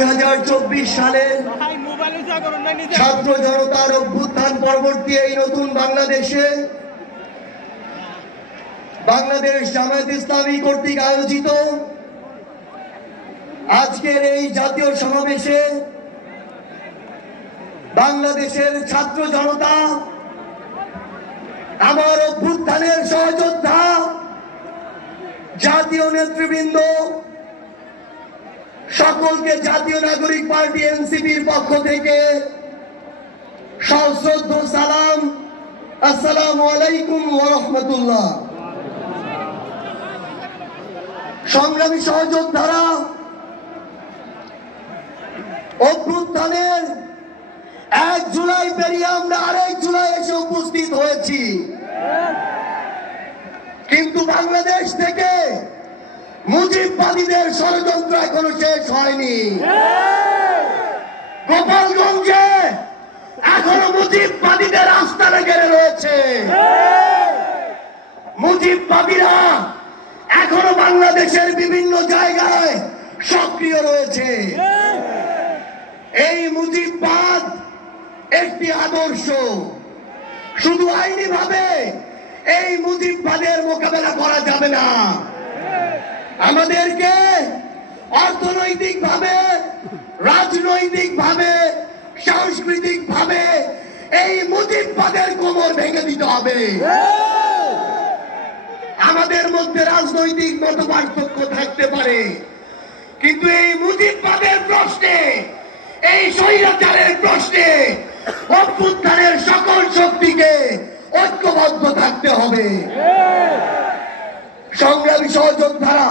2024 সালের ছাত্র জনতার অভ্যুত্থান পরবর্তী এই নতুন বাংলাদেশে বাংলাদেশ জামায়াত ইসলামী কর্তৃক আয়োজিত আজকের এই জাতীয় সমাবেশে বাংলাদেশের ছাত্র জনতা, আমার অভ্যুত্থানের সহযোদ্ধা, জাতীয় নেতৃবৃন্দ সকলকে জাতীয় নাগরিক পার্টি এনসিপির পক্ষ থেকে সশ্রদ্ধ সালাম। আসসালামু আলাইকুম ওয়া রাহমাতুল্লাহ। সংগ্রামী সহযোদ্ধারা, অভ্যুত্থানের 1 জুলাই পেরিয়ে আমরা 2 জুলাই এসে উপস্থিত হয়েছি, কিন্তু বাংলাদেশ থেকে মুজিববাদীদের ষড়যন্ত্র এখনো শেষ হয়নি। গোপালগঞ্জে এখনো মুজিববাদীদের আস্তানা ঘিরে রয়েছে। মুজিববাদীরা এখনো বাংলাদেশের বিভিন্ন জায়গায় সক্রিয় রয়েছে। এই মুজিববাদ একটি আদর্শ, শুধু আইনি ভাবে এই মুজিববাদের মোকাবেলা করা যাবে না। আমাদেরকে অর্থনৈতিক ভাবে, রাজনৈতিক ভাবে, সাংস্কৃতিক ভাবে এই মুজিববাদের কোমর ভেঙে দিতে হবে। আমাদের মধ্যে রাজনৈতিক মতপার্থক্য থাকতে পারে, কিন্তু এই মুজিববাদের প্রশ্নে, এই স্বৈরাচারের প্রশ্নে অভ্যুত্থানের সকল শক্তিকে ঐক্যবদ্ধ থাকতে হবে। সংগ্রামী সহযোদ্ধারা,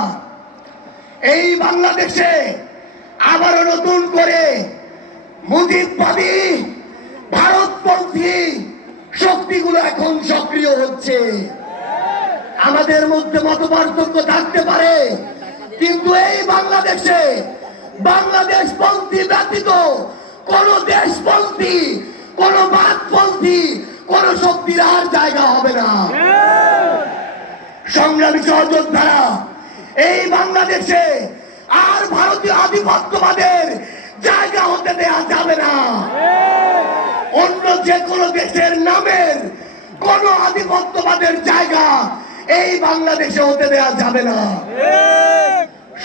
এই বাংলাদেশে আবারও নতুন করে মুজিববাদী ভারতপন্থী শক্তিগুলো এখন সক্রিয় হচ্ছে। আমাদের মধ্যে মতপার্থক্য থাকতে পারে, কিন্তু এই বাংলাদেশে বাংলাদেশপন্থী ব্যতীত কোন দেশপন্থী, কোন বাদপন্থী, কোন শক্তির আর জায়গা হবে না। সংগ্রামী সহযোদ্ধারা, এই বাংলাদেশে আর ভারতীয় আধিপত্যবাদের জায়গা হতে দেয়া যাবে না। অন্য যে কোনো দেশের নামের কোন আধিপত্যবাদের জায়গা এই বাংলাদেশে হতে দেয়া যাবে না।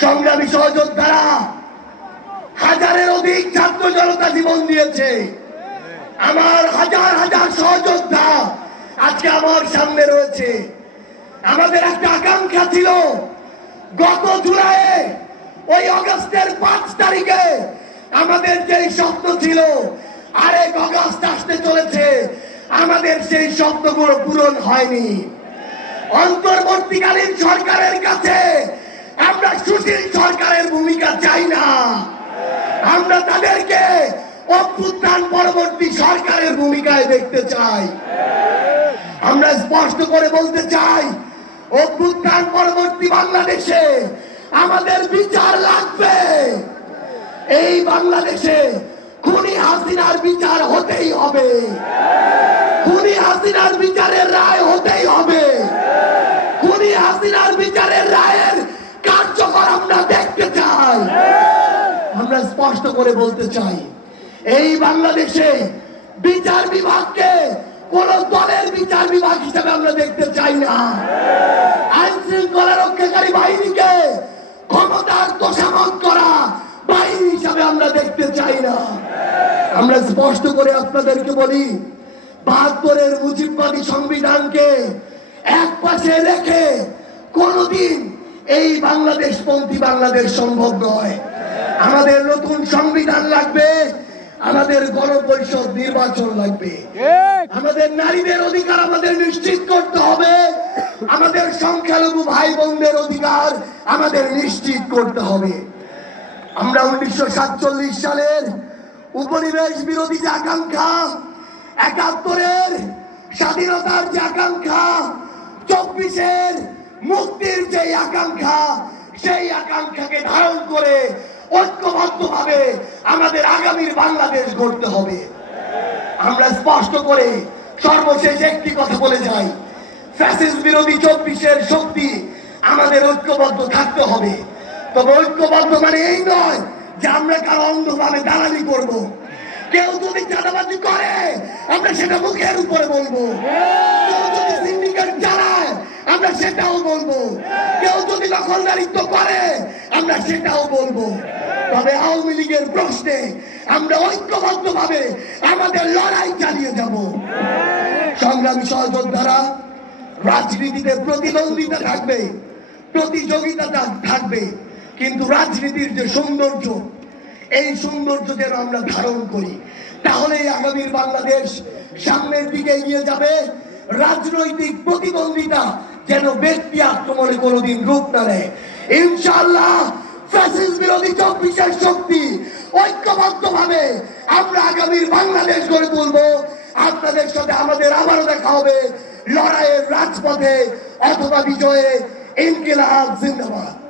সংগ্রামী সহযোদ্ধারা, হাজারের অধিক ছাত্র জনতা জীবন দিয়েছে। আমার হাজার হাজার সহযোদ্ধা আজকে আমার সামনে রয়েছে। আমাদের একটা আকাঙ্ক্ষা ছিল, গত জুলাইয়ে ওই আগস্টের 5 তারিখে আমাদের যেই স্বপ্ন ছিল, 2 আগস্ট আসতে চলেছে, আমাদের সেই স্বপ্নগুলো পূরণ হয়নি। অন্তর্বর্তীকালীন সরকারের কাছে আমরা সুশীল সরকারের ভূমিকা চাই না। আমরা তাদেরকে অভ্যুত্থান পরবর্তী সরকারের ভূমিকায় দেখতে চাই। আমরা স্পষ্ট করে বলতে চাই, অভ্যুত্থান পরবর্তী বাংলাদেশে আমাদের বিচার লাগবে। এই বাংলাদেশে খুনি হাসিনার বিচার হতেই হবে। খুনি হাসিনার বিচারের রায় হতেই হবে। খুনি হাসিনার বিচারের রায়ের কার্যকর আমরা দেখতে চাই। আমরা স্পষ্ট করে বলতে চাই, এই বাংলাদেশে বিচার বিভাগকে কোন দলের বিচার বিভাগ হিসেবে আমরা দেখতে চাই না। আইন শৃঙ্খলা রক্ষাকারী বাহিনীকে ক্ষমতার তোষামত করা বাহিনী হিসাবে আমরা দেখতে চাই না। আমরা স্পষ্ট করে আপনাদেরকে বলি, 72-এর মুজিববাদী সংবিধানকে এক পাশে রেখে কোনদিন এই বাংলাদেশপন্থী বাংলাদেশ সম্ভব নয়। আমাদের নতুন সংবিধান লাগবে, আমাদের গণপরিষদ নির্বাচন লাগবে, আমাদের নারীদের অধিকার আমাদের নিশ্চিত করতে হবে, আমাদের সংখ্যালঘু ভাই বোনদের অধিকার আমাদের নিশ্চিত করতে হবে। আমরা 1947 সালের উপনিবেশ বিরোধী যে আকাঙ্ক্ষা, 71-এর স্বাধীনতার যে আকাঙ্ক্ষা, 24-এর মুক্তির যে আকাঙ্ক্ষা, সেই আকাঙ্ক্ষাকে ধারণ করে ঐক্যবদ্ধভাবে আমাদের আগামীর বাংলাদেশ গড়তে হবে। আমরা স্পষ্ট করে সর্বশেষ একটি কথা বলে যাই, ফ্যাসিস্ট বিরোধী 24-এর শক্তি আমাদের ঐক্যবদ্ধ থাকতে হবে। তবে ঐক্যবদ্ধ মানে এই নয় যে আমরা কারো অন্ধভাবে দালালি করব। কেউ যদি চাঁদাবাজি করে আমরা সেটা মুখের উপরে বলবো, কেউ যদি সিন্ডিকেট চালায় আমরা সেটাও বলবো, কেউ যদি দখলদারিত্ব করে আমরা সেটাও বলবো। তবে আওয়ামী লীগের প্রশ্নে আমরা ঐক্যবদ্ধভাবে আমাদের লড়াই চালিয়ে যাব। সংগ্রামী সহযোদ্ধারা, রাজনীতিতে প্রতিদ্বন্দ্বিতা থাকবে, প্রতিযোগিতা থাকবে, কিন্তু রাজনীতির যে সৌন্দর্য, এই সৌন্দর্য যেন আমরা ধারণ করি, তাহলেই আগামীর বাংলাদেশ সামনের দিকে এগিয়ে যাবে। রাজনৈতিক প্রতিদ্বন্দ্বিতা যেন ব্যক্তি আক্রমণে কোনোদিন রূপ না নেয়। ইনশাআল্লাহ ফ্যাসিস্ট বিরোধী 24 শক্তি ঐক্যবদ্ধভাবে আমরা আগামীর বাংলাদেশ গড়ে তুলবো। আপনাদের সাথে আমাদের আবারও দেখা হবে লড়াইয়ের রাজপথে অথবা বিজয়ে। ইনকিলাব জিন্দাবাদ।